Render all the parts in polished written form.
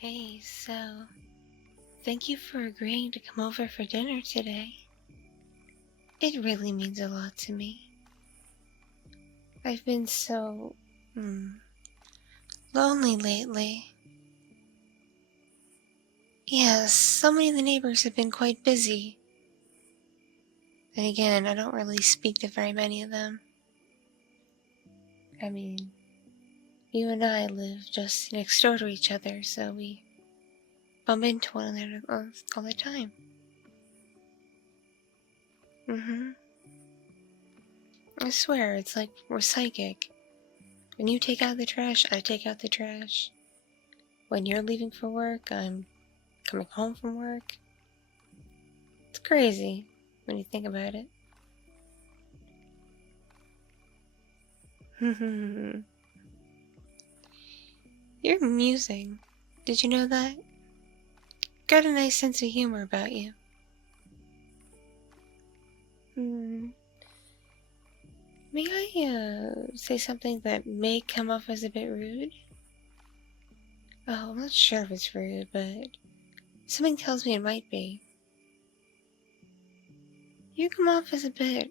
Hey, so thank you for agreeing to come over for dinner today. It really means a lot to me. I've been so lonely lately. Yes, so many of the neighbors have been quite busy. And again, I don't really speak to very many of them. I mean, you and I live just next door to each other, so we bump into one another all the time. I swear, it's like we're psychic. When you take out the trash, I take out the trash. When you're leaving for work, I'm coming home from work. It's crazy when you think about it. You're amusing. Did you know that? Got a nice sense of humor about you. May I say something that may come off as a bit rude? Oh, I'm not sure if it's rude, but something tells me it might be. You come off as a bit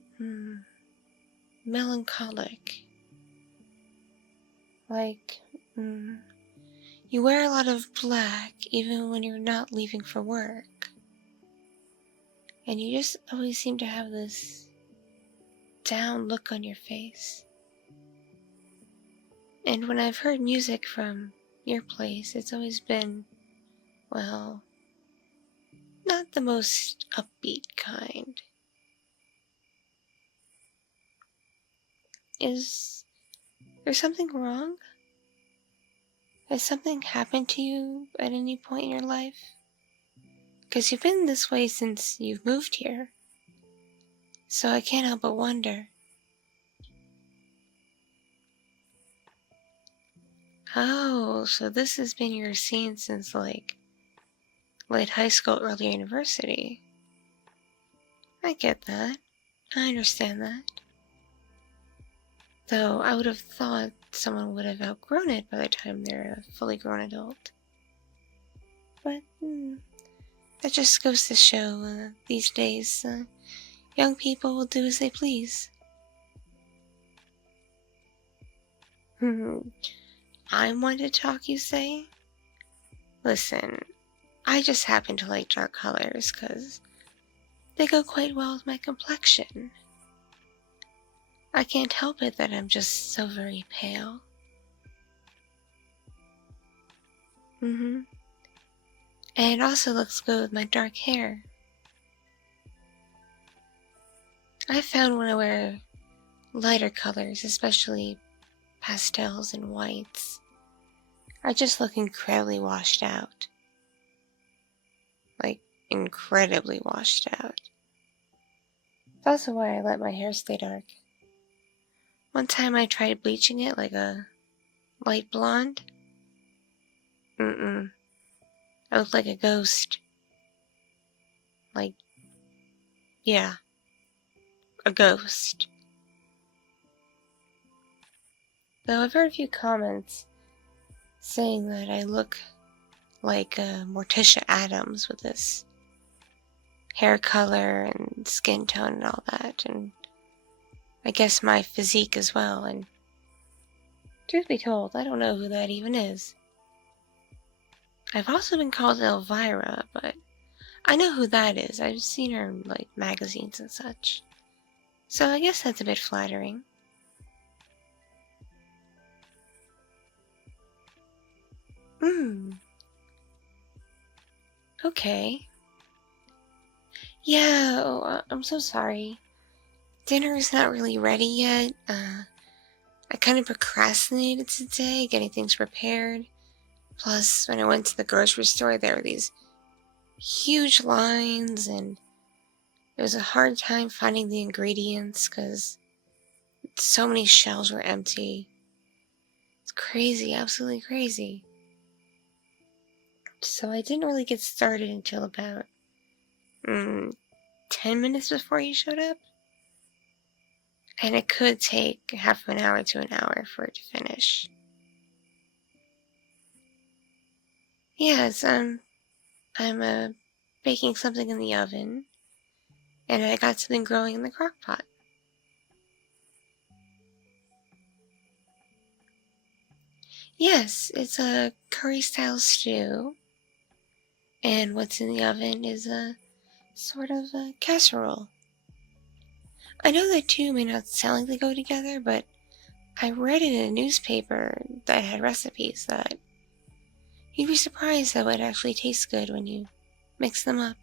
melancholic. Like, you wear a lot of black even when you're not leaving for work. And you just always seem to have this down look on your face. And when I've heard music from your place, it's always been, well, not the most upbeat kind. Is there something wrong? Has something happened to you at any point in your life? Because you've been this way since you've moved here. So I can't help but wonder. Oh, so this has been your scene since, like, late high school, early university. I get that. I understand that. Though I would have thought someone would have outgrown it by the time they're a fully grown adult. But, that just goes to show, these days, young people will do as they please. I'm one to talk, you say? Listen, I just happen to like dark colors, 'cause they go quite well with my complexion. I can't help it that I'm just so very pale. And it also looks good with my dark hair. I found when I wear lighter colors, especially pastels and whites, I just look incredibly washed out. Like, incredibly washed out. That's also why I let my hair stay dark. One time I tried bleaching it like a light blonde. I looked like a ghost. Like, yeah, a ghost. Though I've heard a few comments saying that I look like Morticia Adams with this hair color and skin tone and all that, and I guess my physique as well, and truth be told, I don't know who that even is. I've also been called Elvira, but I know who that is. I've seen her in, like, magazines and such. So I guess that's a bit flattering. Okay. Yeah, I'm so sorry. Dinner is not really ready yet. I kind of procrastinated today, getting things prepared. Plus, when I went to the grocery store, there were these huge lines, and it was a hard time finding the ingredients because so many shelves were empty. It's crazy, absolutely crazy. So I didn't really get started until about 10 minutes before you showed up. And it could take half an hour to an hour for it to finish. Yes, I'm baking something in the oven, and I got something growing in the crock pot. Yes, it's a curry-style stew, and what's in the oven is a sort of a casserole. I know the two may not sound like they go together, but I read in a newspaper that had recipes that you'd be surprised how it actually tastes good when you mix them up.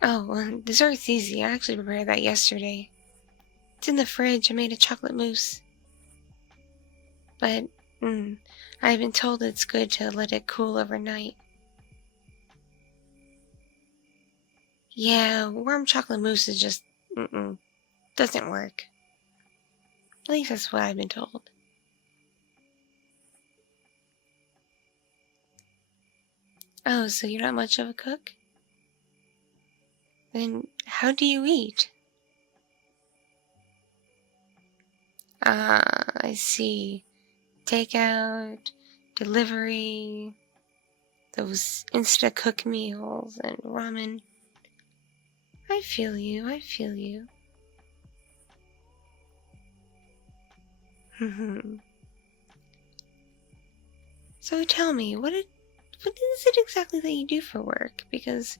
Oh, well, dessert's easy. I actually prepared that yesterday. It's in the fridge. I made a chocolate mousse. But, I've been told it's good to let it cool overnight. Yeah, warm chocolate mousse is just, doesn't work. At least that's what I've been told. Oh, so you're not much of a cook? Then how do you eat? Ah, I see. Takeout, delivery, those insta-cook meals, and ramen. I feel you, I feel you. So tell me, what is it exactly that you do for work? Because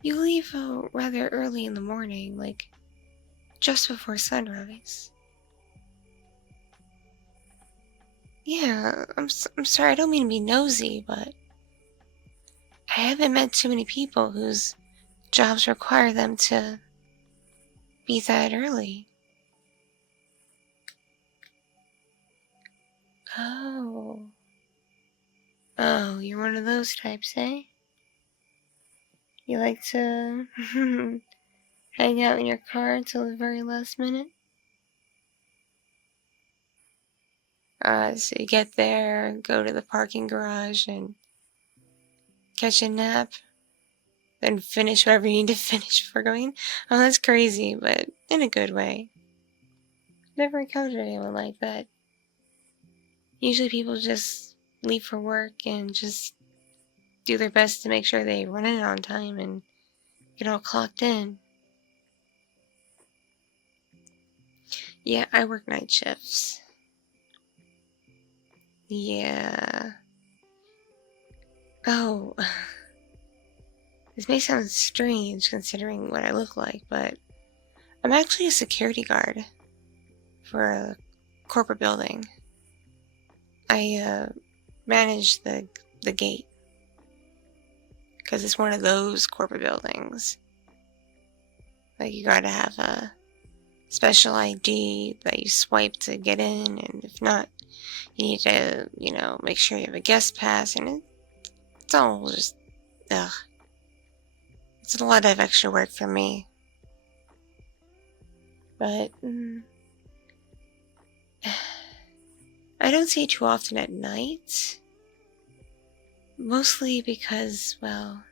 you leave rather early in the morning, like just before sunrise. Yeah, I'm sorry, I don't mean to be nosy, but I haven't met too many people whose jobs require them to be that early. Oh. Oh, you're one of those types, eh? You like to hang out in your car until the very last minute? So you get there, go to the parking garage, and catch a nap, then finish whatever you need to finish before going. Oh, that's crazy, but in a good way. Never encountered anyone like that. Usually people just leave for work and just do their best to make sure they run in on time and get all clocked in. Yeah, I work night shifts. Yeah. Oh, this may sound strange considering what I look like, but I'm actually a security guard for a corporate building. I manage the gate because it's one of those corporate buildings. Like you gotta have a special ID that you swipe to get in, and if not, you need to, make sure you have a guest pass, and it's all just, ugh. It's a lot of extra work for me. But, I don't see it too often at night. Mostly because, well,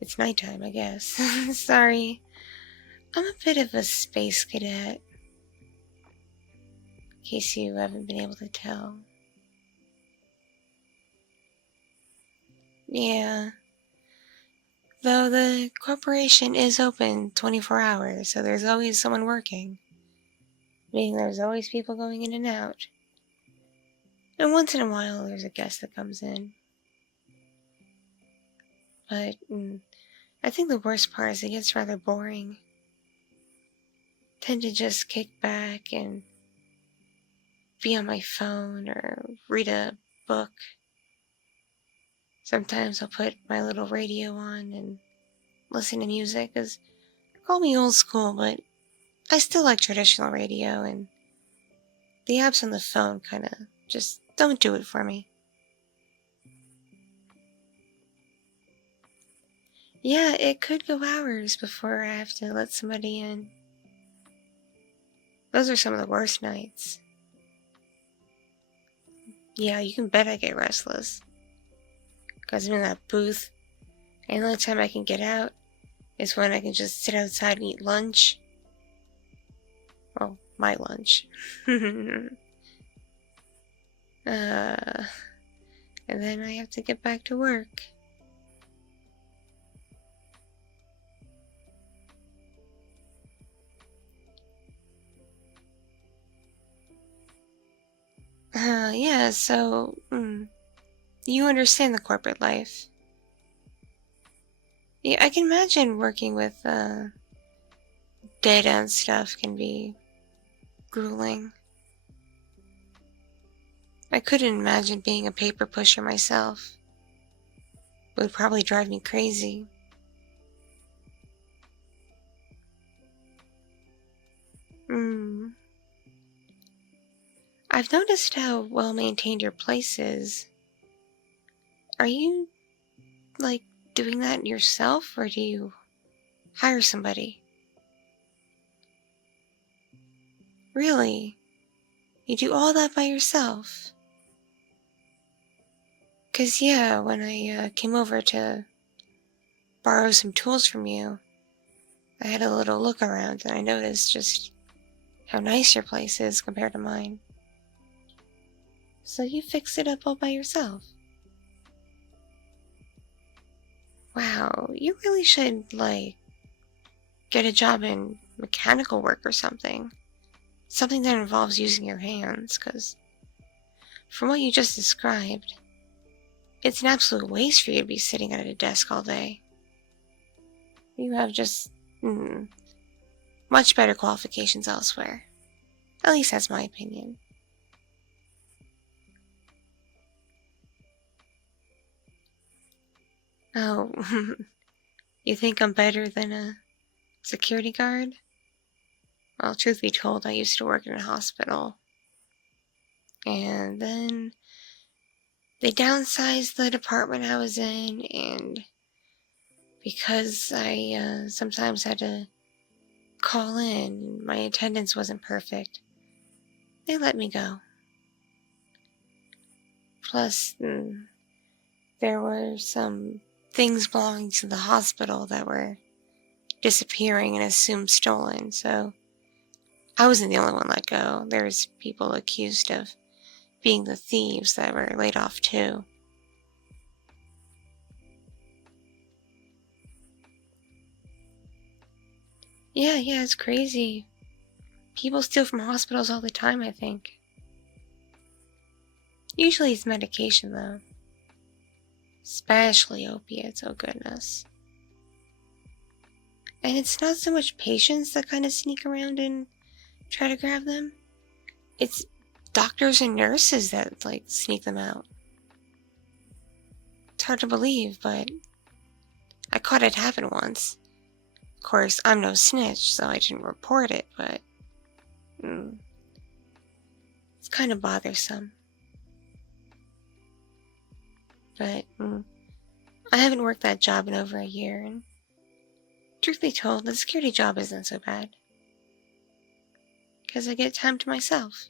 it's nighttime, I guess. Sorry. I'm a bit of a space cadet, in case you haven't been able to tell. Yeah. Though the corporation is open 24 hours, so there's always someone working. Meaning there's always people going in and out. And once in a while, there's a guest that comes in. But I think the worst part is it gets rather boring. Tend to just kick back and be on my phone or read a book. Sometimes I'll put my little radio on and listen to music, because call me old school, but I still like traditional radio, and the apps on the phone kind of just don't do it for me. Yeah, it could go hours before I have to let somebody in. Those are some of the worst nights. Yeah, you can bet I get restless. Because I'm in that booth, and the only time I can get out is when I can just sit outside and eat lunch. Well, my lunch. And then I have to get back to work. Yeah, so, you understand the corporate life. Yeah, I can imagine working with, data and stuff can be grueling. I couldn't imagine being a paper pusher myself. It would probably drive me crazy. Hmm. I've noticed how well maintained your place is. Are you, like, doing that yourself, or do you hire somebody? Really? You do all that by yourself? 'Cause yeah, when I came over to borrow some tools from you, I had a little look around and I noticed just how nice your place is compared to mine. So you fixed it up all by yourself? Wow, you really should, like, get a job in mechanical work or something. Something that involves using your hands, because from what you just described, it's an absolute waste for you to be sitting at a desk all day. You have just much better qualifications elsewhere. At least that's my opinion. Oh, you think I'm better than a security guard? Well, truth be told, I used to work in a hospital. And then they downsized the department I was in, and because I sometimes had to call in, my attendance wasn't perfect, they let me go. Plus, there were some things belonging to the hospital that were disappearing and assumed stolen, so I wasn't the only one let go. There was people accused of being the thieves that were laid off too. Yeah, it's crazy. People steal from hospitals all the time, I think. Usually it's medication, though. Especially opiates, oh goodness. And it's not so much patients that kind of sneak around and try to grab them. It's doctors and nurses that, like, sneak them out. It's hard to believe, but I caught it happen once. Of course, I'm no snitch, so I didn't report it, but it's kind of bothersome. But I haven't worked that job in over a year, and truth be told, the security job isn't so bad. Because I get time to myself.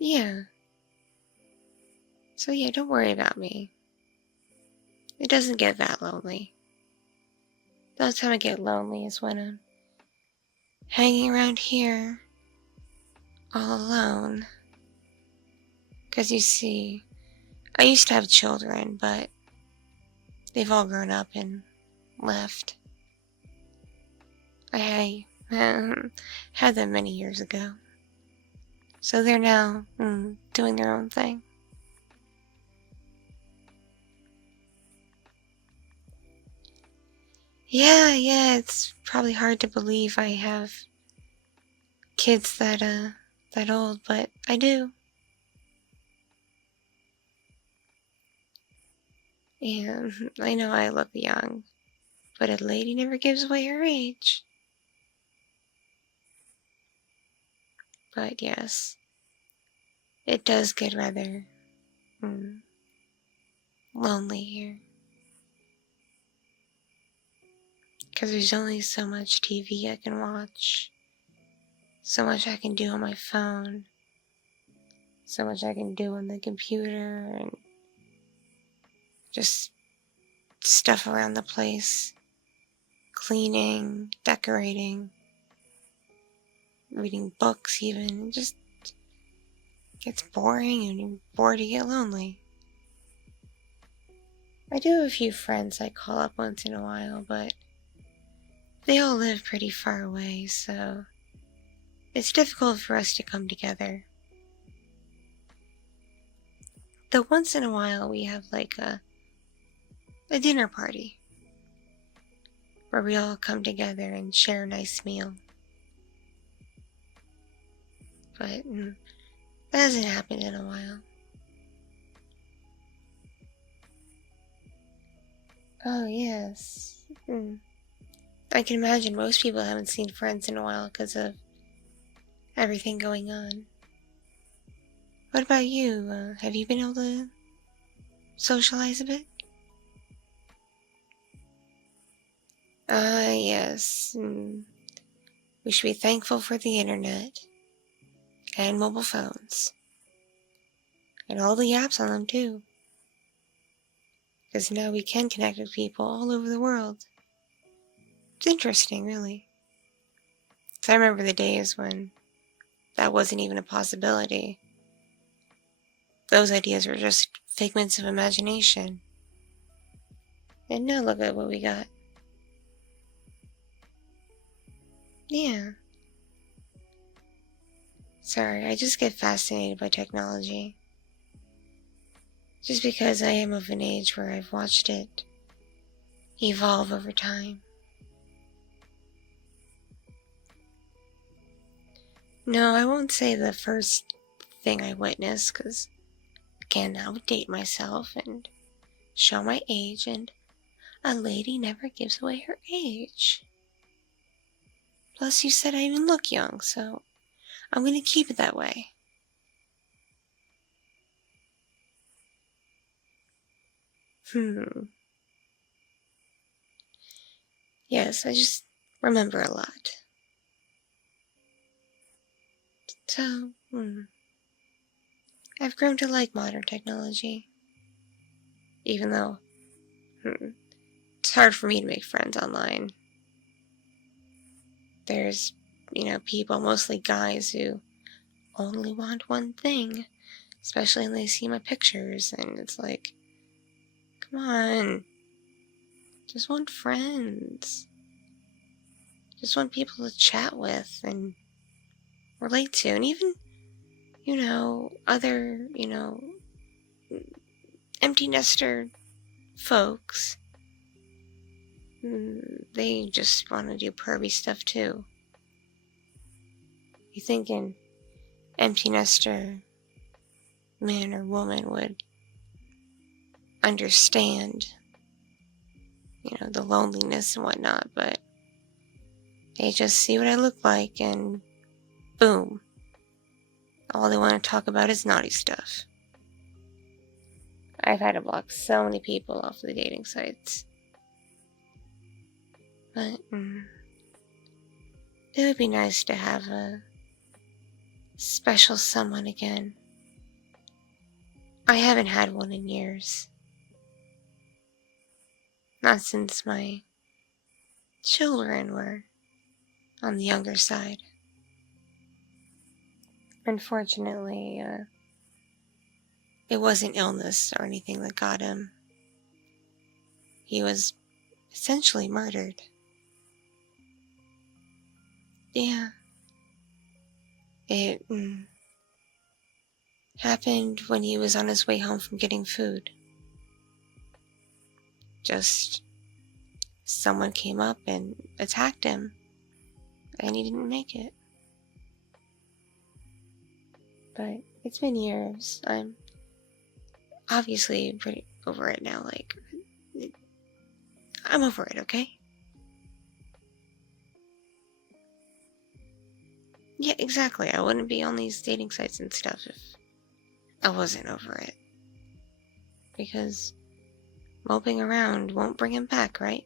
Yeah. So yeah, don't worry about me. It doesn't get that lonely. The only time I get lonely is when I'm hanging around here all alone. Because you see, I used to have children, but they've all grown up and left. I had them many years ago. So they're now doing their own thing. Yeah, it's probably hard to believe I have kids that old, but I do. And I know I look young, but a lady never gives away her age. But yes, it does get rather lonely here. Because there's only so much TV I can watch, so much I can do on my phone, so much I can do on the computer, and just stuff around the place. Cleaning, decorating, reading books even. It just gets boring and you're bored, you get lonely. I do have a few friends I call up once in a while, but they all live pretty far away, so it's difficult for us to come together. Though once in a while we have like a dinner party where we all come together and share a nice meal. But that hasn't happened in a while. Oh, yes. I can imagine most people haven't seen friends in a while because of everything going on. What about you? Have you been able to socialize a bit? Yes. We should be thankful for the internet and mobile phones and all the apps on them too. Because now we can connect with people all over the world. It's interesting, really. Because I remember the days when that wasn't even a possibility. Those ideas were just figments of imagination. And now look at what we got. Yeah. Sorry, I just get fascinated by technology. Just because I am of an age where I've watched it evolve over time. No, I won't say the first thing I witnessed, because again, I would date myself and show my age, and a lady never gives away her age. Plus, you said I even look young, so I'm going to keep it that way. Yes, I just remember a lot. So, I've grown to like modern technology. Even though it's hard for me to make friends online. There's, people, mostly guys, who only want one thing, especially when they see my pictures, and it's like, come on, just want friends. Just want people to chat with and relate to, and even, other, empty nester folks. They just want to do pervy stuff too. You think an empty nester man or woman would understand, the loneliness and whatnot, but they just see what I look like and boom. All they want to talk about is naughty stuff. I've had to block so many people off the dating sites. But it would be nice to have a special someone again. I haven't had one in years. Not since my children were on the younger side. Unfortunately, it wasn't illness or anything that got him. He was essentially murdered. Yeah. It happened when he was on his way home from getting food. Just someone came up and attacked him, and he didn't make it. But it's been years. I'm obviously pretty over it now. I'm over it, okay? Yeah, exactly. I wouldn't be on these dating sites and stuff if I wasn't over it. Because moping around won't bring him back, right?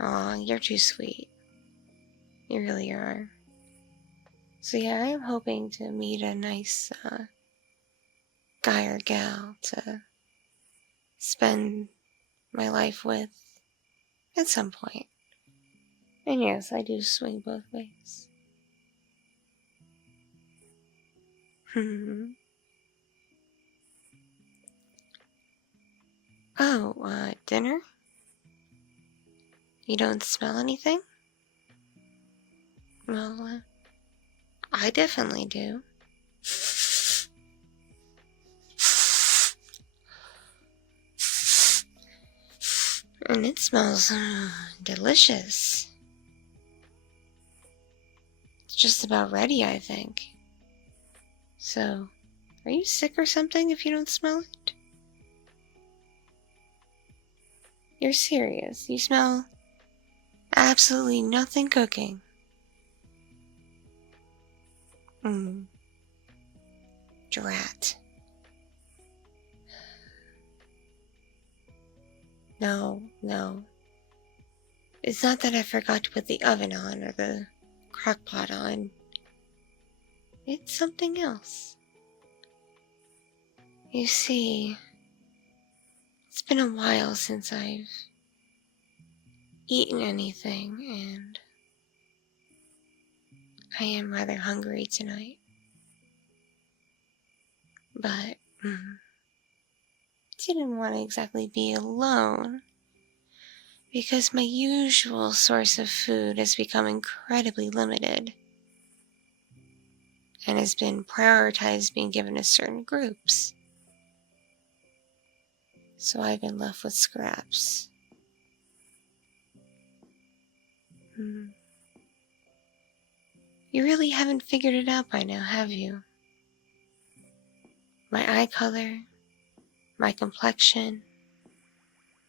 Aw, you're too sweet. You really are. So yeah, I am hoping to meet a nice guy or gal to spend my life with at some point. And yes, I do swing both ways. Oh, dinner? You don't smell anything? Well, I definitely do. And it smells delicious. It's just about ready, I think. So, are you sick or something if you don't smell it? You're serious. You smell absolutely nothing cooking. Drat. No. It's not that I forgot to put the oven on or the crock pot on. It's something else. You see, it's been a while since I've eaten anything, and I am rather hungry tonight. But, didn't want to exactly be alone, because my usual source of food has become incredibly limited and has been prioritized being given to certain groups. So I've been left with scraps. You really haven't figured it out by now, have you? My eye color, my complexion,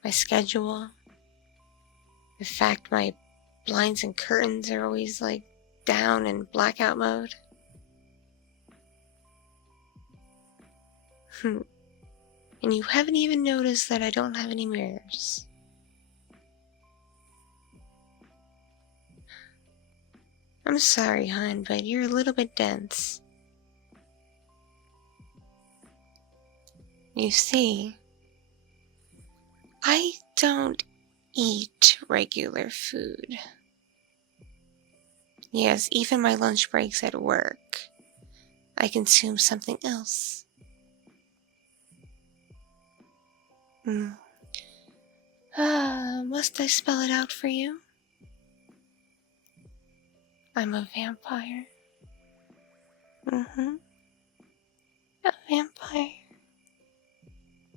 my schedule, the fact my blinds and curtains are always down in blackout mode. And you haven't even noticed that I don't have any mirrors. I'm sorry, hon, but you're a little bit dense. You see, I don't eat regular food. Yes, even my lunch breaks at work, I consume something else. Must I spell it out for you? I'm a vampire. A vampire.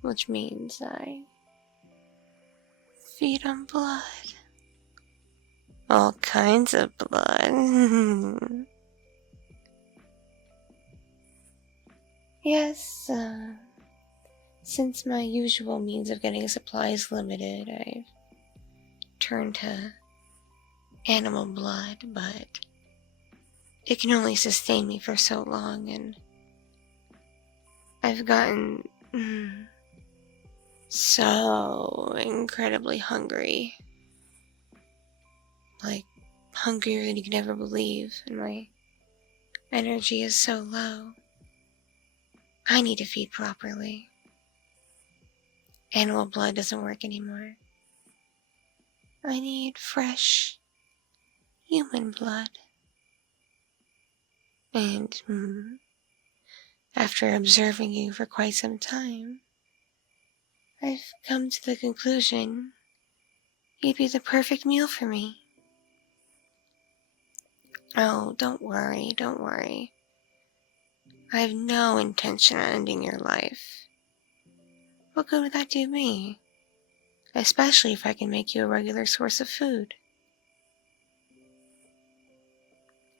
Which means I feed on blood. All kinds of blood. Yes, since my usual means of getting a supply is limited, I've turned to animal blood, but it can only sustain me for so long, and I've gotten so incredibly hungry. Hungrier than you could ever believe, and my energy is so low. I need to feed properly. Animal blood doesn't work anymore. I need fresh human blood. And after observing you for quite some time, I've come to the conclusion you'd be the perfect meal for me. Oh, don't worry. I have no intention of ending your life. What good would that do me? Especially if I can make you a regular source of food.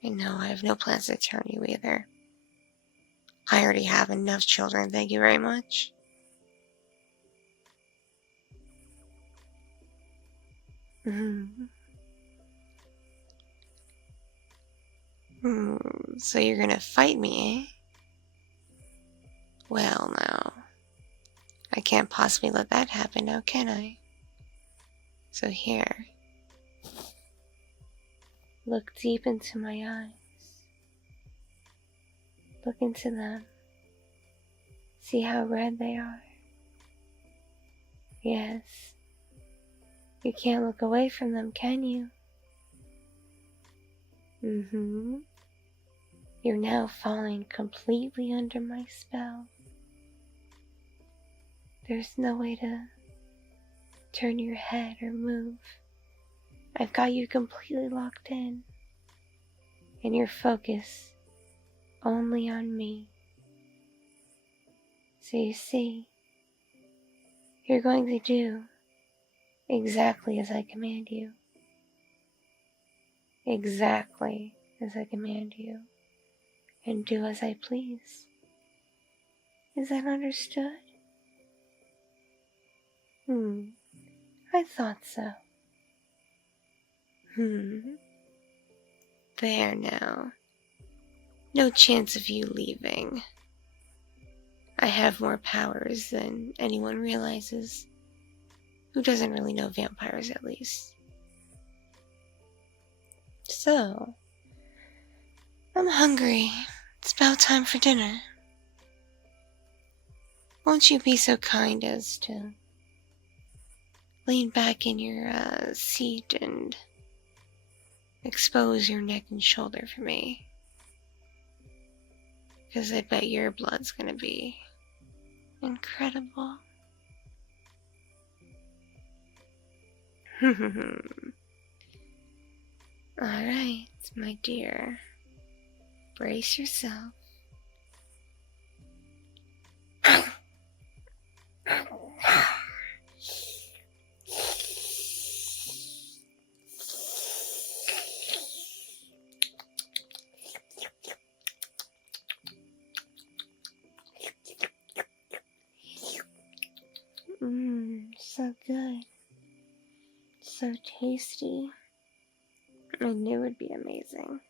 And no, I have no plans to turn you either. I already have enough children, thank you very much. So you're gonna fight me, eh? Well, now, I can't possibly let that happen now, can I? So here, look deep into my eyes. Look into them. See how red they are? Yes. You can't look away from them, can you? Mm-hmm. You're now falling completely under my spell. There's no way to turn your head or move. I've got you completely locked in, and your focus only on me. So you see, you're going to do exactly as I command you. Exactly as I command you, and do as I please. Is that understood? I thought so. There now. No chance of you leaving. I have more powers than anyone realizes. Who doesn't really know vampires, at least. So, I'm hungry. It's about time for dinner. Won't you be so kind as to lean back in your seat and expose your neck and shoulder for me? Because I bet your blood's gonna be incredible. Alright, my dear. Brace yourself. So good. So tasty. I knew it would be amazing.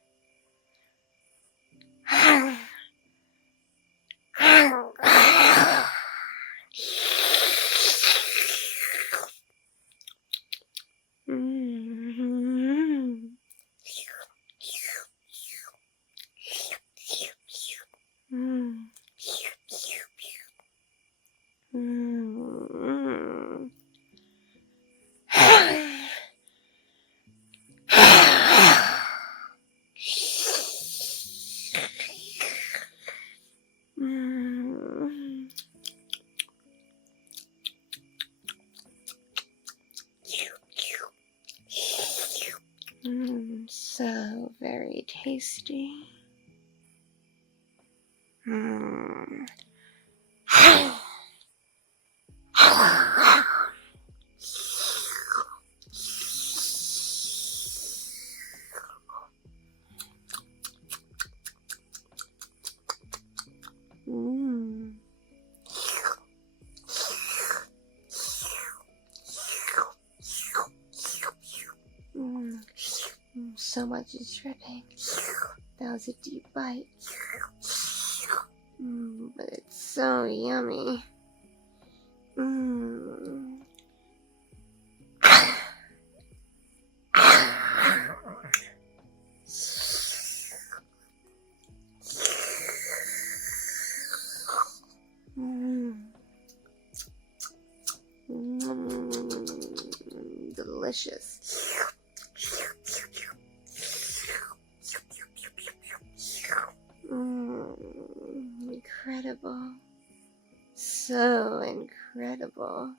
So very tasty. So much is dripping. That was a deep bite. But it's so yummy. Delicious. Incredible. So incredible.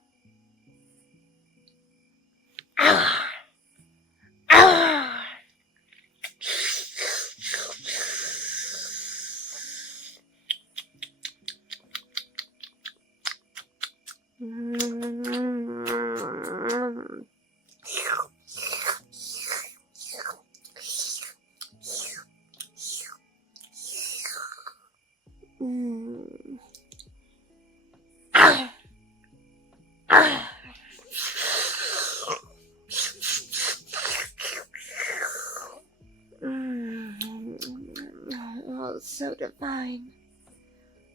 Oh, so divine.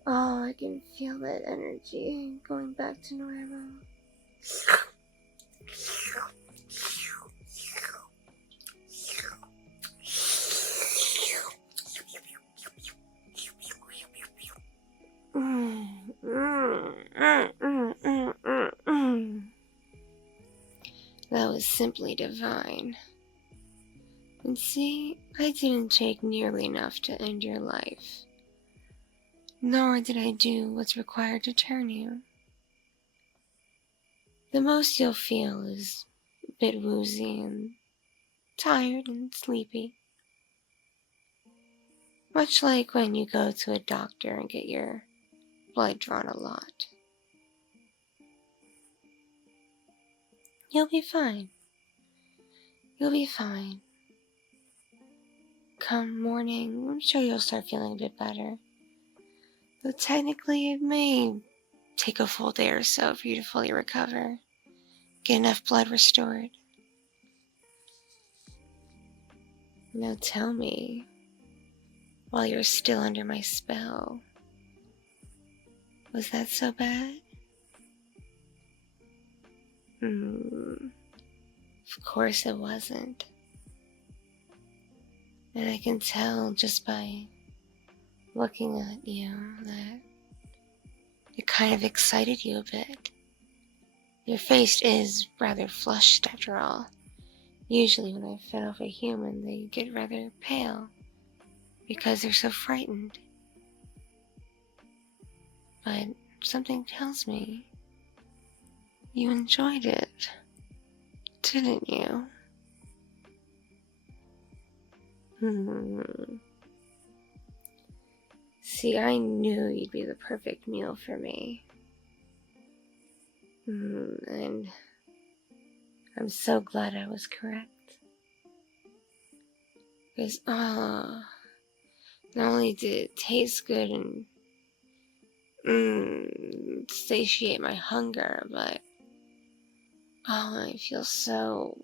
Oh, I can feel that energy going back to normal. That was simply divine. And see, I didn't take nearly enough to end your life. Nor did I do what's required to turn you. The most you'll feel is a bit woozy and tired and sleepy. Much like when you go to a doctor and get your blood drawn a lot. You'll be fine. You'll be fine. Come morning, I'm sure you'll start feeling a bit better. Though technically it may take a full day or so for you to fully recover. Get enough blood restored. Now tell me, while you're still under my spell, was that so bad? Of course it wasn't. And I can tell just by looking at you that it kind of excited you a bit. Your face is rather flushed after all. Usually when I fed off a human, they get rather pale because they're so frightened. But something tells me you enjoyed it, didn't you? See, I knew you'd be the perfect meal for me. And I'm so glad I was correct. Because, not only did it taste good and satiate my hunger, but I feel so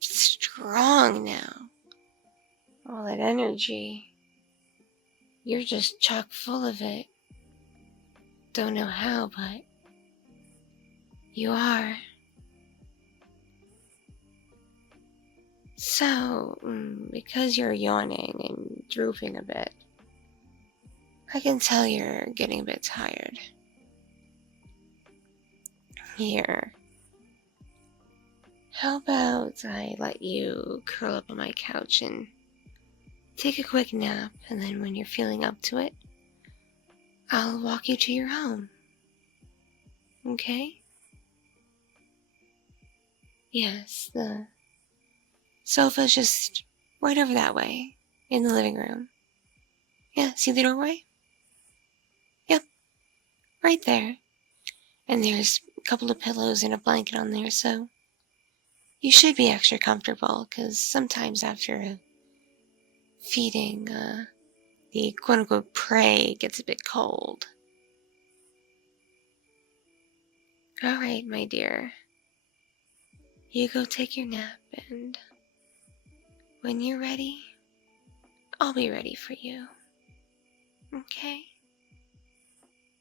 strong now. All that energy. You're just chock full of it. Don't know how, but you are. So, because you're yawning and drooping a bit, I can tell you're getting a bit tired. Here. How about I let you curl up on my couch and take a quick nap, and then when you're feeling up to it, I'll walk you to your home. Okay? Yes, the sofa's just right over that way, in the living room. Yeah, see the doorway? Yep, right there. And there's a couple of pillows and a blanket on there, so you should be extra comfortable, because sometimes after feeding, the quote-unquote prey gets a bit cold. Alright, my dear. You go take your nap, and when you're ready, I'll be ready for you. Okay?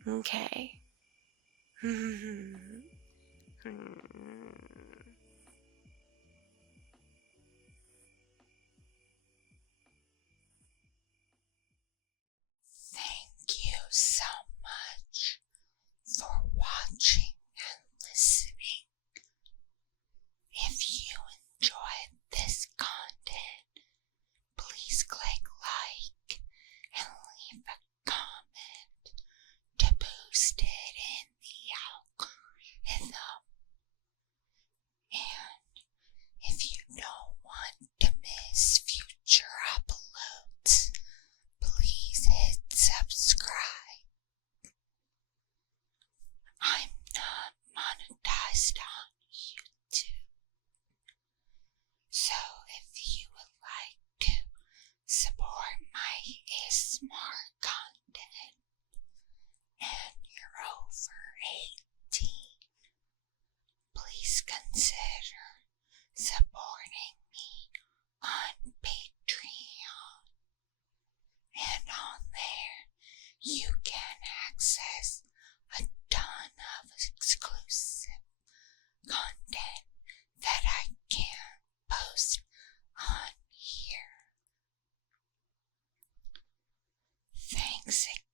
Okay. Thank you so much for watching and listening. If you enjoyed this content, please click like and leave a comment to boost it in the algorithm. And if you don't want to miss future uploads, please hit subscribe. I'm not monetized on YouTube, so if you would like to support my ASMR content and you're over 18, please consider supporting me on Patreon. And on there, you can access a ton of exclusive content that I can't post on here. Thanks again.